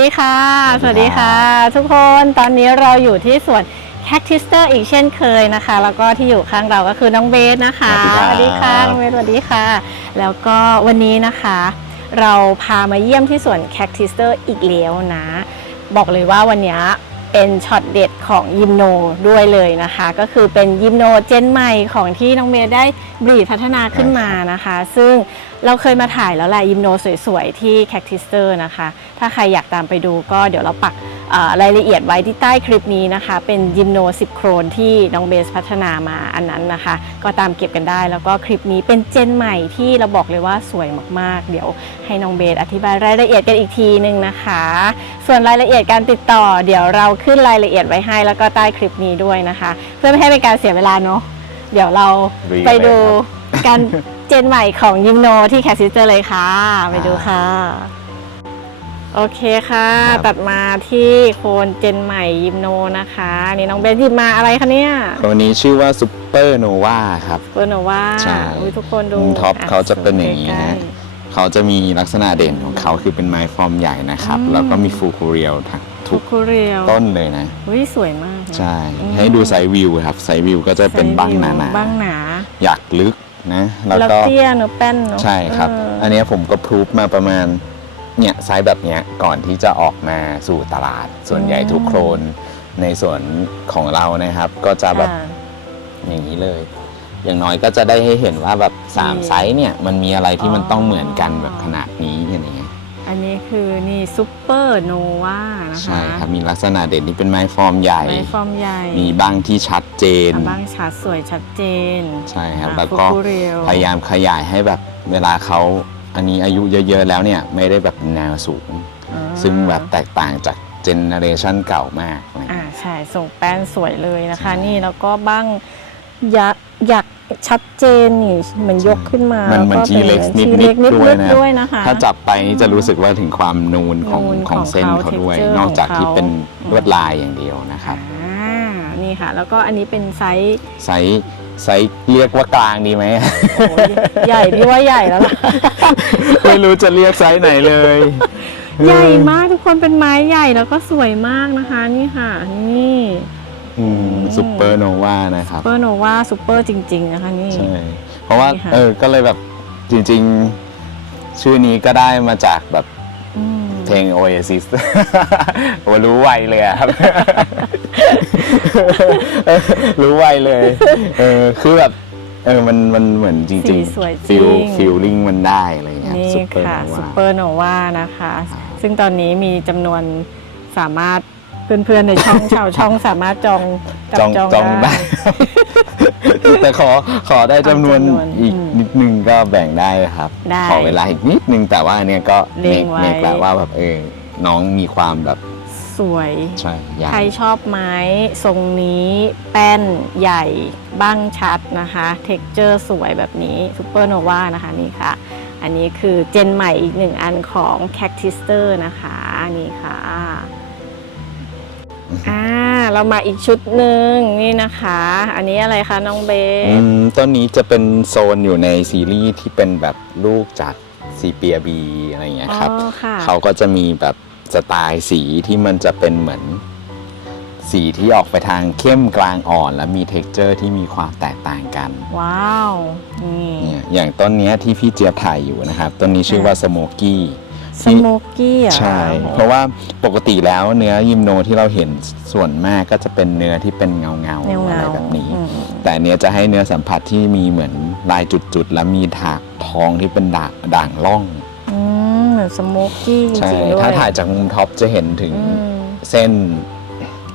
ดีค่ะสสวัวัสสดีดีครัค่ะ ทุกคนตอนนี้เราอยู่ที่สวนแคคทิสเตอร์อีกเช่นเคยนะคะ แล้วก็ที่อยู่ข้างเราก็คือน้องเบสนะคะสวัสดีครับน้องเบสสวัสดีค่ะ แล้วก็วันนี้นะคะ เราพามาเยี่ยมที่สวนแคคทิสเตอร์อีกแล้วนะ บอกเลยว่าวันนี้ เป็นช็อตเด็ดของยิมโนด้วยเลยนะคะ ก็คือเป็นยิมโนเจนใหม่ของที่น้องเมย์ได้บรีดพัฒนาขึ้นมานะคะ ซึ่งเราเคยมาถ่ายแล้วแหละยิมโนสวยๆ ที่แคคทิสเตอร์นะคะ ถ้าใครอยากตามไปดูก็เดี๋ยวเราปัก รายละเอียดไว้ที่ใต้คลิปนี้นะคะ เป็นยิมโน10โครนที่น้องเบสพัฒนามาอันนั้นนะคะ ก็ตามเก็บกันได้ แล้วก็คลิปนี้เป็นเจนใหม่ที่เราบอกเลยว่าสวยมากๆ เดี๋ยวให้น้องเบสอธิบายรายละเอียดกันอีกทีนึงนะคะ ส่วนรายละเอียดการติดต่อ เดี๋ยวเราขึ้นรายละเอียดไว้ให้ แล้วก็ใต้คลิปนี้ด้วยนะคะ เพื่อไม่ให้เป็นการเสียเวลาเนาะเดี๋ยวเราลุยไปดูเลยการเจนใหม่ของยิมโนที่แคสซิสเตอร์เลยค่ะ ไปดูค่ะ โอเคค่ะ ครับ ตัดมาที่โคนเจนใหม่ยิมโนนะคะ นี่น้องเบสหยิบมาอะไรคะเนี่ยตัวนี้ชื่อว่าซูเปอร์โนวาครับเปิร์โนว่าใช่อุ้ยทุกคนดูมุมท็อปะเขาจะเป็นอย่างนี้ใกล้ฮะเขาจะมีลักษณะเด่นของเขาคือเป็นไม้ฟอร์มใหญ่นะครับ อืม แล้วก็มีฟูคูเรียลทั้งๆทุกคุเรียวต้นเลยนะ อุ้ยสวยมากนะ ใช่ อืม ให้ดูไซส์วิวครับ ไซส์วิวก็จะเป็นบ้างหนาบ้างหนาๆอยากลึกนะ แล้วแล้วก็ เตี้ยเนอะแป้นเนอะใช่ครับ เออออันเนี้ยผมก็พรูฟมาประมาณ เนี่ยไซส์แบบเนี้ยก่อนที่จะออกมาสู่ตลาด ส่วนใหญ่ทุกโครนในส่วนของเรานะครับ ก็จะแบบค่ะอย่างนี้เลย อย่างน้อยก็จะได้ให้เห็นว่าแบบสามนี่ไซส์เนี่ยมันมีอะไรที่มันอ๋อต้องเหมือนกันแบบขนาดนี้อะไรเงี้ยอันนี้คือนี่ซูเปอร์โนวานะคะใช่ครับมีลักษณะเด่นที่เป็นไม้ฟอร์มใหญ่ไม้ฟอร์มใหญ่ มีบ้างที่ชัดเจนอะบ้างชัดสวยชัดเจน ใช่ครับอะแล้วก็ฟูฟูเรียวพยายามขยายให้แบบเวลาเขา อันนี้อายุเยอะๆแล้วเนี่ยไม่ได้แบบแนวสูงอ่าซึ่งแบบแตกต่างจากเจเนอเรชันเก่ามากนะอ่าใช่ส่งแป้นสวยเลยนะคะใช่นี่แล้วก็บ้างยักอยากชัดเจนนี่เหมือนยกขึ้นมามันแล้วมันก็ทีเล็กนิดทีนิเล็ดกนิดด้วยนะด้วยนะคะ ถ้าจับไปจะรู้สึกว่าถึงความนูนของนูนของเส้นของเขาเขาด้วย texture นอกจากที่ของเขาเป็นลวดลายอย่างเดียวนะครับอ่านี่ค่ะ แล้วก็อันนี้เป็นไซส์ไซส์ ไซส์เรียกว่ากลางดีไหม โอ้ยใหญ่พี่ว่าใหญ่แล้วล่ะ ไม่รู้จะเรียกไซส์ไหนเลยใหญ่มากทุกคนเป็นไม้ใหญ่แล้วก็สวยมากนะคะนี่ค่ะนี่ซูเปอร์โนวานะครับ เปอร์โนวาซูเปอร์จริง ๆ นะคะนี่ ใช่ เพราะว่านี่ค่ะ เออ ก็เลยแบบจริงๆ ชื่อนี้ก็ได้มาจากแบบอืมเพลง Oasis โอ้รู้ไวเลยอะครับ รู้ไวเลย เออคือแบบเออมันมันเหมือนจสีริงสวยจฟิริลงฟิลลิ่งมันได้อะไรเงี้ยนี่ซูเปอร์ค่ะโนซูวาเปอร์โนวานะคะ ซึ่งตอนนี้มีจำนวนสามารถเพื่อนๆในช่องชาวช่องสามารถจองจับจองจองจองได้ แต่ขอขอได้จำนวนเอาจำนวนอีกอืมนิดนึงก็แบ่งได้ครับได้ขอเวลาอีกนิดนึงแต่ว่าอันเนี้ยก็เล็งไว้เมกแล้วว่าแบบเออน้องมีความแบบ สวย ใช่อยากใครชอบไม้ทรงนี้แป้นใหญ่บ้างชัดนะคะ เท็กเจอร์สวยแบบนี้ซูเปอร์โนวานะคะนี่ค่ะ อันนี้คือเจนใหม่อีกหนึ่งอันของแคคทิสเตอร์นะคะนี่ค่ะอ่าเรามาอีกชุดหนึ่งนี่นะคะ อันนี้อะไรคะน้องเบอืสมต้นนี้จะเป็นโซนอยู่ในซีรีส์ที่เป็นแบบลูกจากซีเปียบีอะไรอย่างเงี้ยครับ อ๋อค่ะ เขาก็จะมีแบบ สไตล์สีที่มันจะเป็นเหมือนสีที่ออกไปทางเข้มกลางอ่อน และมีเท็กเจอร์ที่มีความแตกต่างกัน ว้าวนี่เนี่ยอย่างต้นเนี้ยที่พี่เจี๊ยบถ่ายอยู่นะครับ ต้นนี้ชื่อว่าสโมกี้สโมกกี้อะใช่ เพราะว่าปกติแล้วเนื้อยิมโนที่เราเห็นส่วนมากก็จะเป็นเนื้อที่เป็นเงาเงาๆเงาอะไรเงาแบบนี้อืมแต่อันเนี้ยจะให้เนื้อสัมผัสที่มีเหมือนลายจุดๆ และมีถากทองที่เป็นด่างด่างล่องอืมเหมือน สโมกกี้จใช่ริงๆด้วยถ้าถ่ายจากมุมท็อปจะเห็นถึงอืมเส้น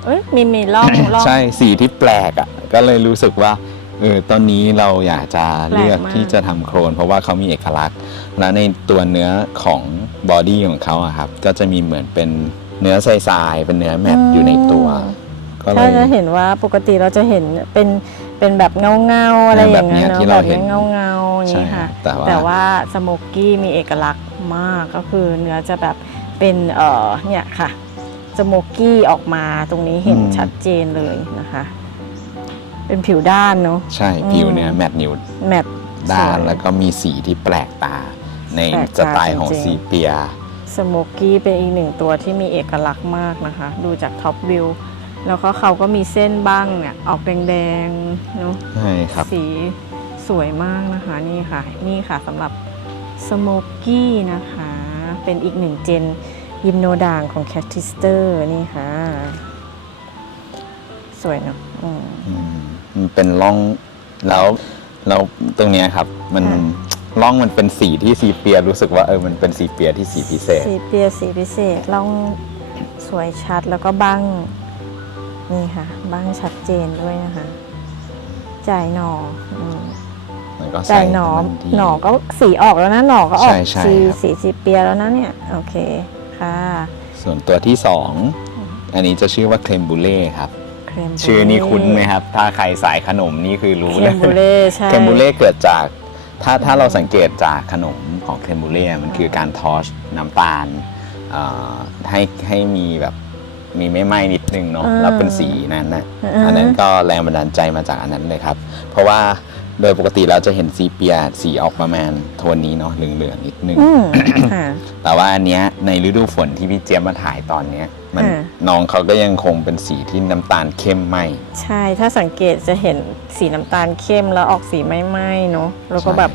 เอ้ยมีมีร่องร่อง ใช่สีที่แปลกอะก็เลยรู้สึกว่าเออตอนนี้เราอยากจะเลือกแปลกมาก ที่จะทำโครน เพราะว่าเขามีเอกลักษณ์ และในตัวเนื้อของบอดี้ของเขาอะครับ ก็จะมีเหมือนเป็นเนื้อทรายๆเป็นเนื้อแมตต์อยู่ในตัว ก็เลถ้าย จะเห็นว่าปกติเราจะเห็นเป็นเป็นแบบเงาเงาๆอะไรอย่างเงี้ยแบบเนี้ยที่เนาะเราแบบเห็นเงาเงาๆอย่างนี้ค่ะใช่แต่ว่า แต่ว่าสโมกกี้มีเอกลักษณ์ มากก็คือเนื้อจะแบบเป็นเอ่อเนี่ยค่ะสโมกกี้ออกมาตรงนี้เห็นชัดเจนเลยนะคะ เป็นผิวด้านเนาะ ใช่อืมผิวเนื้อแมตต์นิวแมท ด้านสยแล้วก็มีสีที่แปลกตา ในแปลกสตาไตล์ของจริงๆ ซีเปีย สโมกกี้เป็นอีกหนึ่งตัวที่มีเอกลักษณ์มากนะคะ ดูจากท็อปวิวแล้วก็เขาก็มีเส้นบ้างเนี่ย ออกแดงๆเนาะ ใช่ครับ สีสวยมากนะคะ นี่ค่ะ นี่ค่ะสำหรับ สโมกกี้นะคะ เป็นอีกหนึ่งเจนยิมโนด่างของแคทติสเตอร์นี่ค่ะ สวยเนาะอืม อืมมันเป็นร่องแล้วแล้วตรงเนี้ยครับ มันค่ะ ร่องมันเป็นสีที่ซีเปียรู้สึกว่าเออมันเป็นสีเปียที่สีพิเศษ สีเปียสีพิเศษล่องสวยชัดแล้วก็บั้งนี่ค่ะบั้งชัดเจนด้วยนะคะ จ่ายหนออืม มันก็จ่าใส่ยหนอมัดี หนอก็สีออกแล้วนะหนอก็ออกใช่ใช่สีครับ สีสีเปียแล้วนะเนี่ยโอเคค่ะส่วนตัวที่สองอันนี้จะชื่อว่าเครมบูเล่ครับ เครมบูเล่ชื่อนี้คุ้นไหมครับ ถ้าใครสายขนมนี่คือรู้เครเลมยบูเล่ใช่ เครมบูเล่เกิดจาก ถ้าถ้าเราสังเกตจากขนมของเครมบูเล่มันคือการทอชน้ำตาลเอ่อให้ให้มีแบบมีไม่ไหม้นิดนึงเนาะแล้วเป็นสีนั้นนะอันนั้นก็แรงบันดาลใจมาจากอันนั้นเลยครับ เพราะว่า โดยปกติเราจะเห็นซีเปียสีออกประมาณโทนนี้เนาะเหลืองๆนิดนึง อืมค่ะ แต่ว่าอันเนี้ยในฤดูฝนที่พี่เจี๊ยบมาถ่ายตอนเนี้ยมันอ่า น้องเขาก็ยังคงเป็นสีที่น้ำตาลเข้มไหม ใช่ ถ้าสังเกตจะเห็นสีน้ำตาลเข้มแล้วออกสีไม่ไหม้เนาะ แล้วก็ใช่ แบบ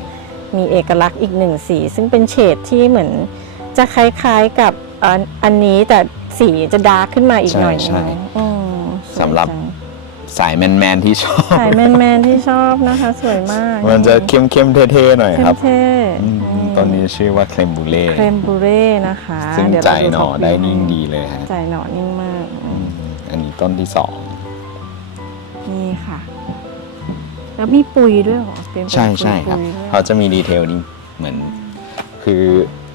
มีเอกลักษณ์อีกหนึ่งสี ซึ่งเป็นเฉดที่เหมือนจะคล้ายๆกับอันอันนี้แต่สีจะดาร์กขึ้นมาอีกหน่อยนึงอืมสวยสำหรับจัง สายแมนๆที่ชอบ สายแมนๆที่ชอบนะคะ สวยมากมันจะเข้มๆเท่ๆหน่อยครับเท่ๆอืมอืมต้นนี้ชื่อว่าเครมบูเล่เครมบูเร่นะคะซึ่งเดี๋ยวใจเราหน่อท็ปวิวได้นิ่งดีเลยฮะใจหน่อนิ่งมาก อือืมมอันนี้ต้นที่สอง นี่ค่ะ แล้วมีปุยด้วยเหรอเป็นใช่ใช่ครับ ปุยๆด้วยเขาจะมีดีเทลนี่เหมือน คือ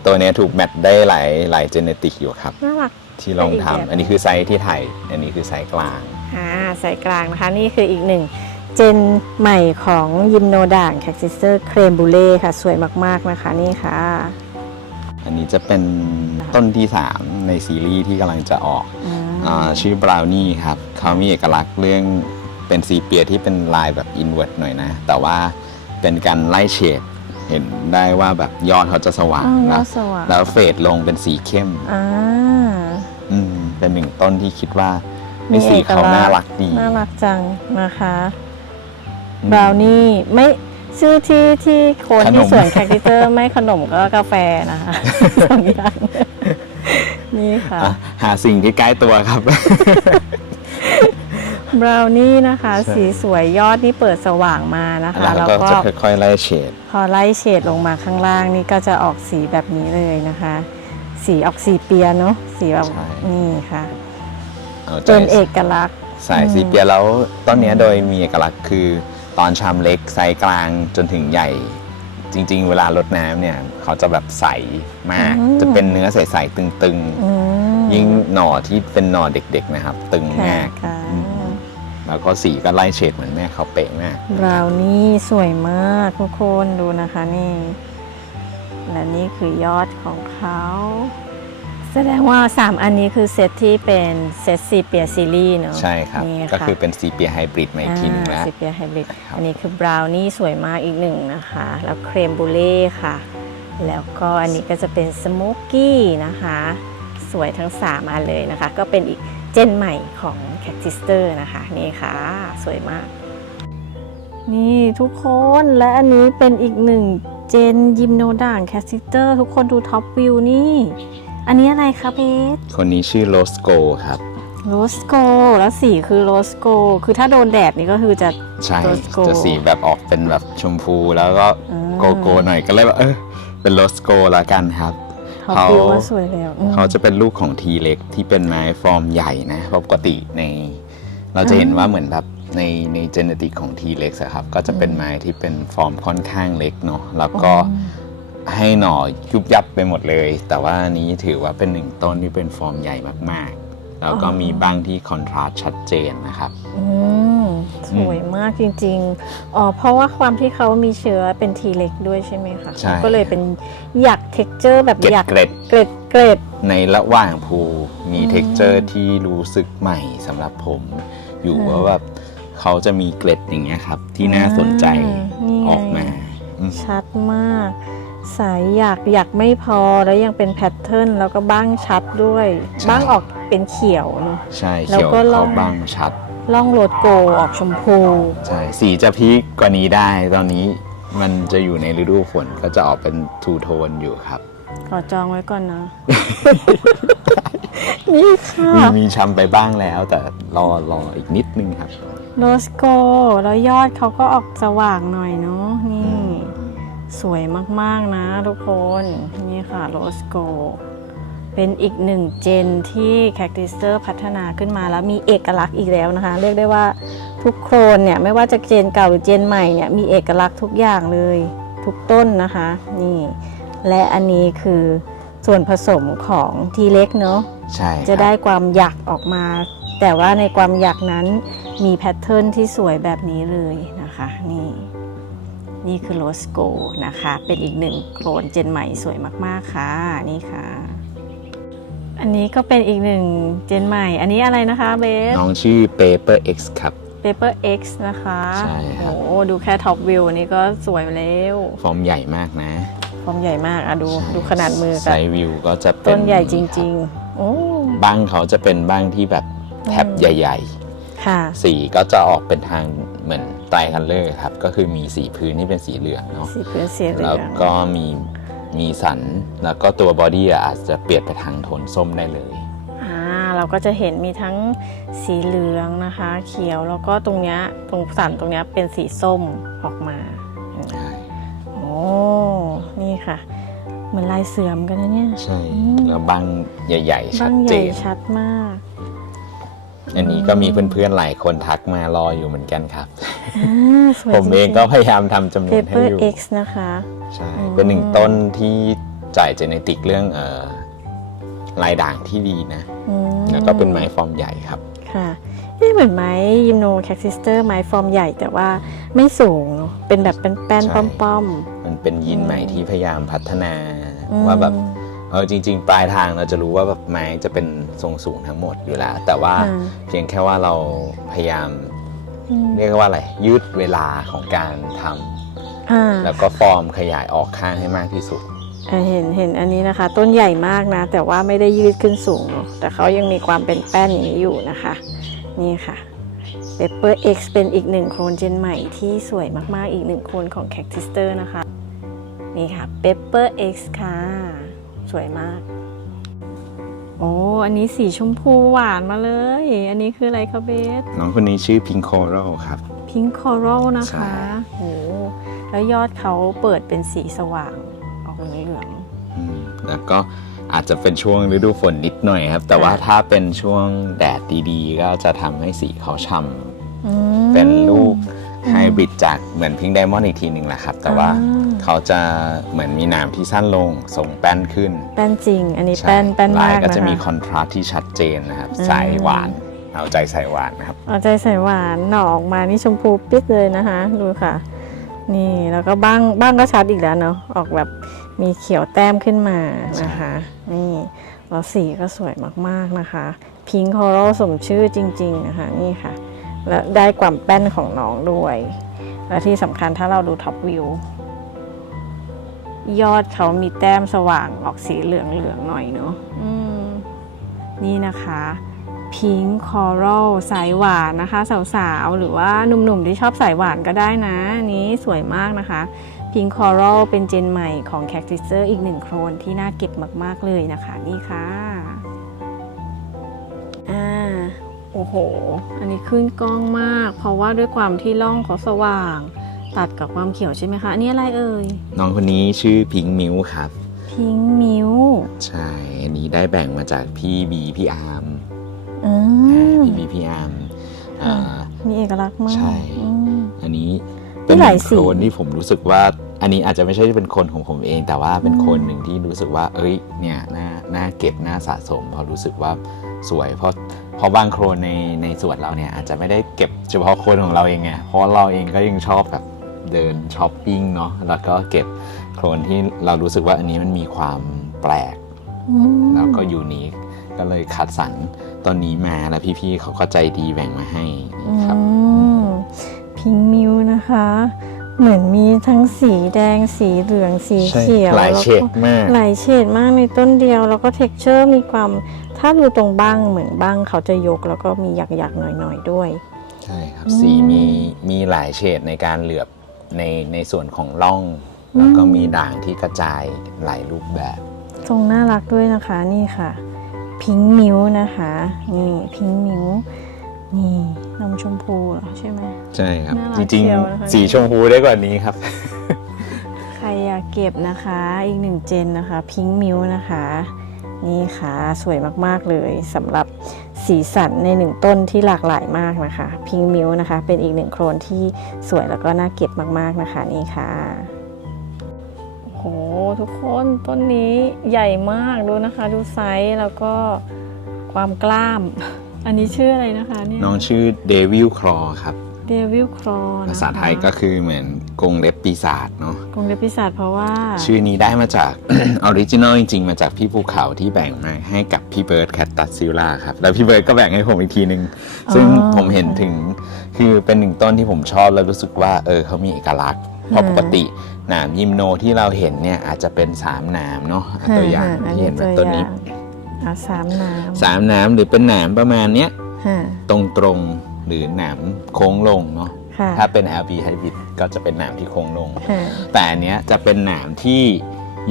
ตัวเนี้ยถูกแมทได้หลายหลายเจเนติกอยู่ครับ น่ารัก ที่ลองเป็นอีกแบบทำอันนี้คือไซส์ที่ไทย อันนี้คือไซส์กลาง อ่าสายกลางนะคะ นี่คืออีกหนึ่งเจนใหม่ของยิมโนด่างแคคซิสเตอร์เครมบูเล่ค่ะ สวยมากๆนะคะนี่ค่ะ อันนี้จะเป็นต้นที่ 3 ในซีรีส์ที่กำลังจะออกอืมอาชื่อบราวนี่ครับ เขามีเอกลักษณ์เรื่องเป็นซีเปียที่เป็นลายแบบอินเว r ร์หน่อยนะ แต่ว่าเป็นการไล่เฉดเห็นได้ว่าแบบยอดเขาจะสว่างอ้าวแล้วสว่างแล้วเฟดลงเป็นสีเข้ม อ่า อืมเป็นหนึ่งต้นที่คิดว่ามี ไอ้สีเขาเอกลักษณ์น่ารักดีน่ารักจังนะคะอืมบราวนี่ไม่ชื่อที่ที่โคนขนมที่สวนแคคซิสเตอร์ไม่ขนมก็กาแฟนะคะสองอย่างนี่ค่ะอะหาสิ่งที่ใกล้ตัวครับบราวนี่นะคะใช่สีสวยยอดนี่เปิดสว่างมานะคะ แล้วแล้วก็ก็จะค่อยๆไล่เฉด พอไล่เฉดลงมาข้างล่างนี่ก็จะออกสีแบบนี้เลยนะคะ สีออกสีเปียเนาะสีแบบใช่นี่ค่ะ เอาใจเป็นเอกลักษณ์ สายซีเปียแล้วต้นเนี้ยโดยมีเอกลักษณ์คือ ตอนชามเล็กไซส์กลางจนถึงใหญ่ จริง ๆ เวลารดน้ำเนี่ยเขาจะแบบใสมาก อืม จะเป็นเนื้อใสๆตึงอืมๆ ยิ่งหน่อที่เป็นหน่อเด็กๆนะครับ ตึงค่ะมาก ค่ะอืม แล้วก็สีก็ไล่เฉดเหมือนแม่เขาเป๊ะมาก บราวนี่สวยมากทุกคนดูนะคะนี่ และนี่คือยอดของเขา แสดงว่า 3 อันนี้คือเซตที่เป็นเซตซีเปียซีรีส์เนอะใช่ครับ นี่ะก็คือเป็นซีเปียไฮบริดมาอีกทีหนึงแล้วซีเปียไฮบริดครับ อันนี้คือบราวนี่สวยมากอีกหนึ่งนะคะ แล้วเครมบูเล่ค่ะ แล้วก็อันนี้ก็จะเป็นสโมกกี้นะคะ สวยทั้ง 3 อันเลยนะคะ ก็เป็นอีกเจนใหม่ของแคคติสเตอร์นะคะ นี่ค่ะ สวยมาก นี่ทุกคนและอันนี้เป็นอีกหนึ่งเจนยิมโนด่างแคคติสเตอร์ทุกคนดูท็อปวิวนี่ อันนี้อะไรคะเพชรคนนี้ชื่อโรสโกครับ โรสโกแล้วสีคือโรสโกคือถ้าโดนแดดนี่ก็คือจะ ใช่ Rose gold จะสีแบบออกเป็นแบบชมพูแล้วก็อืมโกโก้หน่อยก็เลยว่าเออเป็นโรสโกละกันครับท็อปเขาวิวว่าสวยแล้วอืม เขาจะเป็นลูกของทีเล็กที่เป็นไม้ฟอร์มใหญ่นะเพราะปกติใน เราจะเห็นอ่าว่าเหมือนแบบในในเจเนติกของทีเล็กครับ ก็จะเป็นไม้ที่เป็นฟอร์มค่อนข้างเล็กเนาะแล้วก็ ให้หน่อยุบยับไปหมดเลย แต่ว่าอันนี้ถือว่าเป็นหนึ่งต้นที่เป็นฟอร์มใหญ่มากๆ แล้วก็มีบ้างที่คอนทราสต์ชัดเจนนะครับอืมสวยมากจริงๆอ๋อเพราะว่าความที่เขามีเชื้อเป็นทีเล็กด้วยใช่ไหมคะใช่ก็เลยเป็นหยักเท็กเจอร์แบบเกล็ดหยักเกล็ดเกล็ดเกล็ดในระหว่างภูมีอืมเท็กเจอร์ที่รู้สึกใหม่สำหรับผม อยู่อืมว่าแบบเขาจะมีเกล็ดอย่างเงี้ยครับ ที่น่าสนใจอ่านี่ไงออกมาอืมชัดมาก สายหยักหยักไม่พอแล้วยังเป็นแพทเทิร์นแล้วก็บ้างชัดด้วย ใช่ บ้างออกเป็นเขียวเนอะ ใช่แล้วเขียวก็ลอเขาง บ้างชัด ล่องโรดโกออกชมพู ใช่สีจะพีกกว่านี้ได้ตอนนี้มันจะอยู่ในฤดูฝนก็จะออกเป็นทูโทนอยู่ครับ ขอจองไว้ก่อนนะ นี่ค่ะมีมีชำไปบ้างแล้วแต่รอรออีกนิดนึงครับ โรสโกแล้วยอดเขาก็ออกสว่างหน่อยเนาะนี่ สวยมากๆนะทุกคน นี่ค่ะโรสโก เป็นอีกหนึ่งเจนที่แคคติสเตอร์พัฒนาขึ้นมาแล้วมีเอกลักษณ์อีกแล้วนะคะ เรียกได้ว่าทุกโครนเนี่ยไม่ว่าจะเจนเก่าหรือเจนใหม่เนี่ยมีเอกลักษณ์ทุกอย่างเลยทุกต้นนะคะนี่และอันนี้คือส่วนผสมของทีเล็กเนาะใช่ครับจะได้ความหยักออกมา แต่ว่าในความหยักนั้นมีแพทเทิร์นที่สวยแบบนี้เลยนะคะนี่ นี่คือโรสโกนะคะ เป็นอีกหนึ่งโคลนเจนใหม่สวยมาก ๆ ค่ะ นี่ค่ะ อันนี้ก็เป็นอีกหนึ่งเจนใหม่ อันนี้อะไรนะคะเบส น้องชื่อ Paper X ครับ Paper X นะคะใช่ครับ โอ้ดูแค่ท็อปวิวนี่ก็สวยแล้ว ฟอร์มใหญ่มากนะความใหญ่มากอะดูใช่ดูขนาดมือไซกับส์วิวก็จะเป็นต้นใหญ่จคริบงๆ โอ้บ้างเขาจะเป็นบ้างที่แบบแท็บอืมใหญ่ ค่ะ ๆ สีก็จะออกเป็นทางเหมือน ไตรคัลเลอร์ครับ ก็คือมีสีพื้นที่เป็นสีเหลืองเนาะสีพื้นสีเหลืแล้อวงก็มีมีสันแล้วก็ตัวบอดี้อาจจะเปลี่ยนไปทางโทนส้มได้เลยอ่าเราก็จะเห็นมีทั้งสีเหลืองนะคะ เขียวแล้วก็ตรงเนี้ยตรงสันตรงเนี้ยเป็นสีส้มออกมาโอ้นี่ค่ะเหมือนลายเสือมกันนะเนี่ยใช่อืมแล้วบ้างใหญ่ ๆ ชับ้าดงใหเจญ่นชัดมาก อันนี้ก็มีเพื่อนๆหลายคนทักมารออยู่เหมือนกันครับ อ่าสวยผมเองก็พยายามทำจำนจริวนงๆให้ Paper อยู่ X นะคะ ใช่อืมเป็นหนึ่งต้นที่จ่ายเจเนติกเรื่องเอ่อลายด่างที่ดีนะ อืมแล้วก็เป็นไม้ฟอร์มใหญ่ครับ ค่ะนี่เหมือนไม้ยิมโนแคคซิสเตอร์ไม้ฟอร์มใหญ่แต่ว่าไม่สูงเนอะเป็นแบบเป็นแป้นใช่ๆป้อมๆมันเป็นยีนใหม่ที่พยายามพัฒนาอืมว่าแบบ เออจริง ๆ ปลายทางเราจะรู้ว่าแบบไม้จะเป็นทรงสูงทั้งหมดอยู่แล้ว แต่ว่าค่ะ เพียงแค่ว่าเราพยายามอืมเรียกว่าอะไรยืดเวลาของการทำอ่าแล้วก็ฟอร์มขยายออกข้างให้มากที่สุด อ่าเห็นเห็นอันนี้นะคะ ต้นใหญ่มากนะ แต่ว่าไม่ได้ยืดขึ้นสูงเนอะแต่เขายังมีความเป็นแป้นอย่างนี้อยู่นะคะ นี่ค่ะ Pepper X เป็นอีกหนึ่งโคลนเจนใหม่ที่สวยมากๆอีกหนึ่งโคลนของ Cactister นะคะ นี่ค่ะ Pepper X ค่ะ สวยมาก โอ้อันนี้สีชมพูหวานมาเลย อันนี้คืออะไรคะเบส น้องคนนี้ชื่อพิงโคโรครับ พิงค์คอรัลนะใช่คะโอ้แล้วยอดเขาเปิดเป็นสีสว่าง ออกเหลืองอืมแล้วก็อาจจะเป็นช่วงฤดูฝนนิดหน่อยครับ แต่ว่าค่ะถ้าเป็นช่วงแดดดีๆ ก็จะทำให้สีเขาฉ่ๆ บริดจากเหมือนพิงไดมอนด์อีกทีหนึ่งแหละครับ แต่ว่าอ่าเขาจะเหมือนมีหนามที่สั้นลงทรงแป้นขึ้น แป้นจริง อันนี้ใช่แป้นแป้นลายมากก็นะจะมีคะคอนทราสต์ที่ชัดเจนนะครับอืมสายหวานเอาใจใส่หวานนะครับ เอาใจใส่หวานหน่อออกมานี่ชมพูปิดเลยนะคะดูค่ะ นี่แล้วก็บ้างบ้างก็ชัดอีกแล้วเนาะออกแบบมีเขียวแต้มขึ้นมานะคะ นี่แล้วสีก็สวยมากๆนะคะ พิงค์คอรัลสมชื่อจริง ๆ นะคะ นี่ค่ะ และได้ความแป้นของน้องด้วย และที่สำคัญถ้าเราดูท็อปวิวยอดเขามีแต้มสว่างออกสีเหลืองๆหน่อยเนาะอืมนี่นะคะพิงค์คอรัลสายหวานนะคะ สาวๆ หรือว่าหนุ่มๆ ที่ชอบสายหวานก็ได้นะอันนี้สวยมากนะคะพิงค์คอรัลเป็นเจนใหม่ของแคคติเซอร์อีกหนึ่งโคลนที่น่าเก็บมากๆเลยนะคะ นี่ค่ะ โอ้โห อันนี้ขึ้นกล้องมาก เพราะว่าด้วยความที่ร่องเขาสว่าง ตัดกับความเขียวใช่ไหมคะอันนี้อะไรเอ่ย น้องคนนี้ชื่อพิงมิวครับ พิงค์มิวใช่ อันนี้ได้แบ่งมาจากพี่บีพี่อาร์มอืมพี่บีพี่อาร์มอ่ามีเอกลักษณ์มากใช่ อืม อันนี้มีเป็นหลายโคสีลนที่ผมรู้สึกว่า อันนี้อาจจะไม่ใช่เป็นคนของผมเอง แต่ว่าเป็นโคลนหนึ่งที่รู้สึกว่า เอ้ย เนี่ยน่าน่าเก็บน่าสะสมเพราะรู้สึกว่าสวย เพราะ เพราะบางโคลนในในสวนเราเนี่ยอาจจะไม่ได้เก็บเฉพาะโคลนของเราเองไงเพราะเราเองก็ยังชอบแบบเดินช้อปปิ้งเนาะแล้วก็เก็บโคลนที่เรารู้สึกว่าอันนี้มันมีความแปลกอืมแล้วก็ยูนิคก็เลยคัดสรรตอนนี้มาแล้วพี่ๆเขาก็ใจดีแบ่งมาให้นี่ครับอืมพิงค์มิวนะคะ เหมือนมีทั้งสีแดงสีเหลืองสีเขียวหลายแล้วเฉก็ดมากหลายเฉดมากในต้นเดียว แล้วก็เท็กเจอร์มีความ ถ้าดูตรงบ้างเหมือนบ้างเขาจะยกแล้วก็มีหยักๆหน่อยๆด้วย ใช่ครับอืมสีมีมีหลายเฉดในการเหลือบในในส่วนของร่อง แล้วก็อืมมีด่างที่กระจายหลายรูปแบบ ทรงน่ารักด้วยนะคะนี่ค่ะ พิงมิวนะคะ นี่พิงมิวนี่นมชมพูเหรอใช่ไหมใช่ครับน่ารัจกริงเชียวนะคะๆสีชมพูได้กว่านี้ครับ ใครอยากเก็บนะคะ อีกหนึ่งเจนนะคะ พิงมิวนะคะ นี่ค่ะสวยมากๆเลยสำหรับสีสันในหนึ่งต้นที่หลากหลายมากนะคะ พิงมิวนะคะ เป็นอีกหนึ่งโครนที่สวยแล้วก็น่าเก็บมากๆนะคะนี่ค่ะโอ้โหทุกคนต้นนี้ใหญ่มากดูนะคะ ดูไซส์แล้วก็ความกล้าม อันนี้ชื่ออะไรนะคะเนี่ยน้องชื่อเดวิลคลอครับ เดวิลครอภาษาไทยก็คือเหมือนกรงเล็บปีศาจเนาะกรงเล็บปีศาจเพราะว่า ชื่อนี้ได้มาจากออริจินอลจริง ๆ มาจากพี่ภูเขาที่แบ่งมาให้กับพี่เบิร์ดแคทตัสซิลล่าครับ แล้วพี่เบิร์ดก็แบ่งให้ผมอีกทีนึง ซึ่งอ๋อผมเห็นถึงคือเป็นหนึ่งต้นที่ผมชอบแล้วรู้สึกว่าเออเขามีเอกลักษณ์เพราะอืมปกติหนามยิมโนที่เราเห็นเนี่ยอาจจะเป็นสามหนามเนาะอะตัวอย่างอัที่เห็นแบบตัต้วนนี้อย่างอะสามน้ำสามหนามหรือเป็นหนามประมาณเนี้ยค่ะตรงๆ หรือหนามโค้งลงเนาะค่ะถ้าเป็น LB Hybrid ก็จะเป็นหนามที่โค้งลง ค่ะแต่อันเนี้ยจะเป็นหนามที่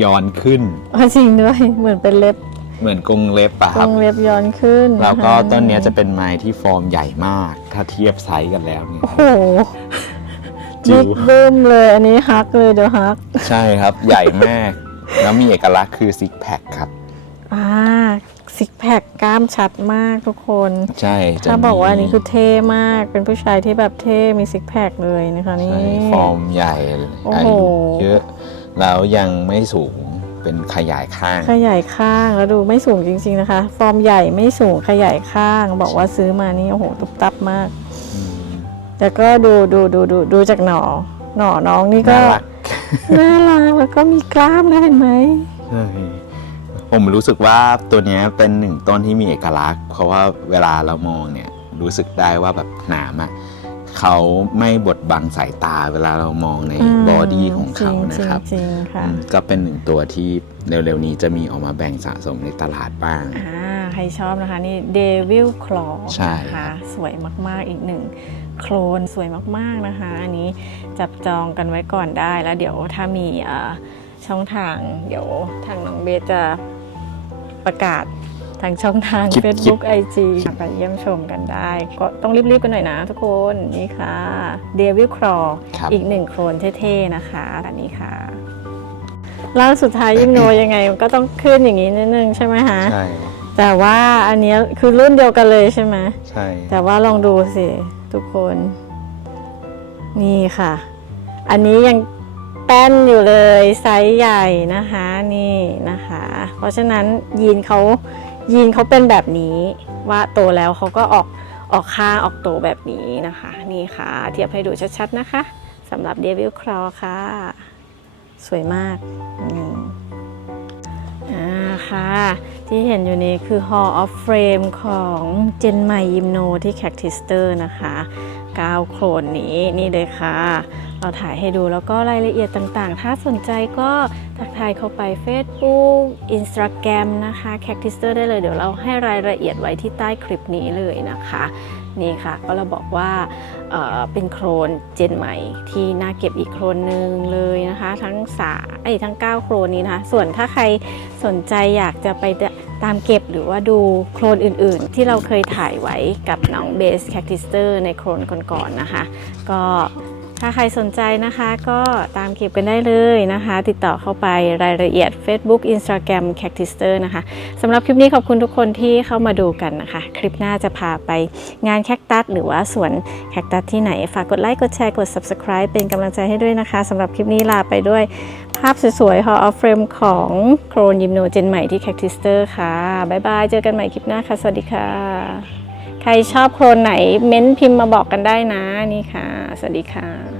ย้อนขึ้น อ๋อจริงด้วย เหมือนเป็นเล็บเหมือนกรงเล็บอะกครรับ งเล็บย้อนขึ้นแล้วก็ะคะต้นเนี้ยจะเป็นไม้ที่ฟอร์มใหญ่มาก ถ้าเทียบไซส์กันแล้วเนี่ย โอ้โหจิ๋บิ๊วกบึ้มเลยอันนี้ฮักเลยเดี๋ยวฮักใช่ครับ ใหญ่มาก แล้วมีเอกลักษณ์คือซิกแพคครับ อ่า ซิกแพคกล้ามชัดมากทุกคน ใช่จะถ้าบอกว่าอันมีนี้คือเท่มากเป็นผู้ชายที่แบบเท่มีซิกแพคเลยนะคะนี่ ใช่ฟอร์มใหญ่โอ้อาโห ยุเยอะ แล้วยังไม่สูงเป็นขยายข้าง ขยายข้างแล้วดูไม่สูงจริง ๆนะคะ ฟอร์มใหญ่ไม่สูงขยายข้าง บอกว่าซื้อมานี่โอ้โหตุบตับมากอืมแต่ก็ดูดูดูดูดูจากหน่อหน่อน้องนี่ก็น่ารักน่ารักแล้วก็มีกล้ามนะเห็นไหม ใช่ ผมรู้สึกว่าตัวเนี้ยเป็นหนึ่งต้นที่มีเอกลักษณ์ เพราะว่าเวลาเรามองเนี่ยรู้สึกได้ว่าแบบหนามอะเขาไม่บดบังสายตาเวลาเรามองในอืมบอดี้ของเขานะครับจริงๆจริงๆค่ะอืมก็เป็นหนึ่งตัวที่เร็วๆนี้จะมีออกมาแบ่งสะสมในตลาดบ้างอ่าใครชอบนะคะนี่เดวิลคลอใช่นะครัคะบสวยมากๆอีกหนึ่งโคลนสวยมากๆนะคะ อันนี้จับจองกันไว้ก่อนได้แล้วเดี๋ยวถ้ามีอ่าช่องทาง เดี๋ยวทางน้องเบสจะ ประกาศทางช่องทาง คลิป Facebook IG ไปเยี่ยมชมกันได้ ก็ต้องรีบๆกันหน่อยนะทุกคนนี่ค่ะเดวิลคลอครับ อีกหนึ่งโคลนเท่ๆนะคะอันนี้ค่ะ แล้วสุดท้ายยิมโนยังไงมันก็ต้องขึ้นอย่างนี้นิดนึงใช่ไหมคะใช่ แต่ว่าอันเนี้ยคือรุ่นเดียวกันเลยใช่ไหม ใช่ แต่ว่าลองดูสิ ทุกคน นี่ค่ะ อันนี้ยัง แป้นอยู่เลยไซส์ใหญ่นะคะนี่นะคะ เพราะฉะนั้นยีนเขายีนเขาเป็นแบบนี้ว่าโตแล้วเขาก็ออกออกข้างออกโตแบบนี้นะคะ นี่ค่ะ เทียบให้ดูชัดๆนะคะสำหรับเดวิลครอค่ะ สวยมากนี่อ่าค่ะ ที่เห็นอยู่นี้คือ Hall of Frame ของเจนใหม่ยิมโนที่ Cactister นะคะ ก้าวโคลนนี้นี่เลยค่ะ เราถ่ายให้ดูแล้วก็รายละเอียดต่างๆ ถ้าสนใจก็ทักทายเข้าไป Facebook Instagram นะคะ Cactister ได้เลยเดี๋ยวเราให้รายละเอียดไว้ที่ใต้คลิปนี้เลยนะคะนี่ค่ะก็เราบอกว่าเเป็นโครนเจนใหม่ที่น่าเก็บอีกโครนหนึ่งเลยนะคะ ทั้งสาไอ้ทั้ง 9 โครนนี้นะคะ ส่วนถ้าใครสนใจอยากจะไป ตามเก็บหรือว่าดูโครนอื่นๆ ที่เราเคยถ่ายไว้กับน้องเบสแคคติสเตอร์ในโครนก่อนๆนะคะ ก็ถ้าใครสนใจนะคะก็ตามเก็บกันได้เลยนะคะ ติดต่อเข้าไปรายละเอียด Facebook Instagram Cactister นะคะสำหรับคลิปนี้ขอบคุณทุกคนที่เข้ามาดูกันนะคะ คลิปหน้าจะพาไปงานแคคตัสหรือว่าสวนแคคตัสที่ไหน ฝากกดไลค์กดแชร์กด Subscribe เป็นกำลังใจให้ด้วยนะคะสำหรับคลิปนี้ลาไปด้วย ภาพสวยๆ Hall of Frame ของโครนยิมโนเจนใหม่ที่ Cactister ค่ะ บ๊ายบาย เจอกันใหม่คลิปหน้าค่ะ สวัสดีค่ะ ใครชอบโครนไหนเม้นต์พิมพ์มาบอกกันได้นะ นี่ค่ะ สวัสดีค่ะ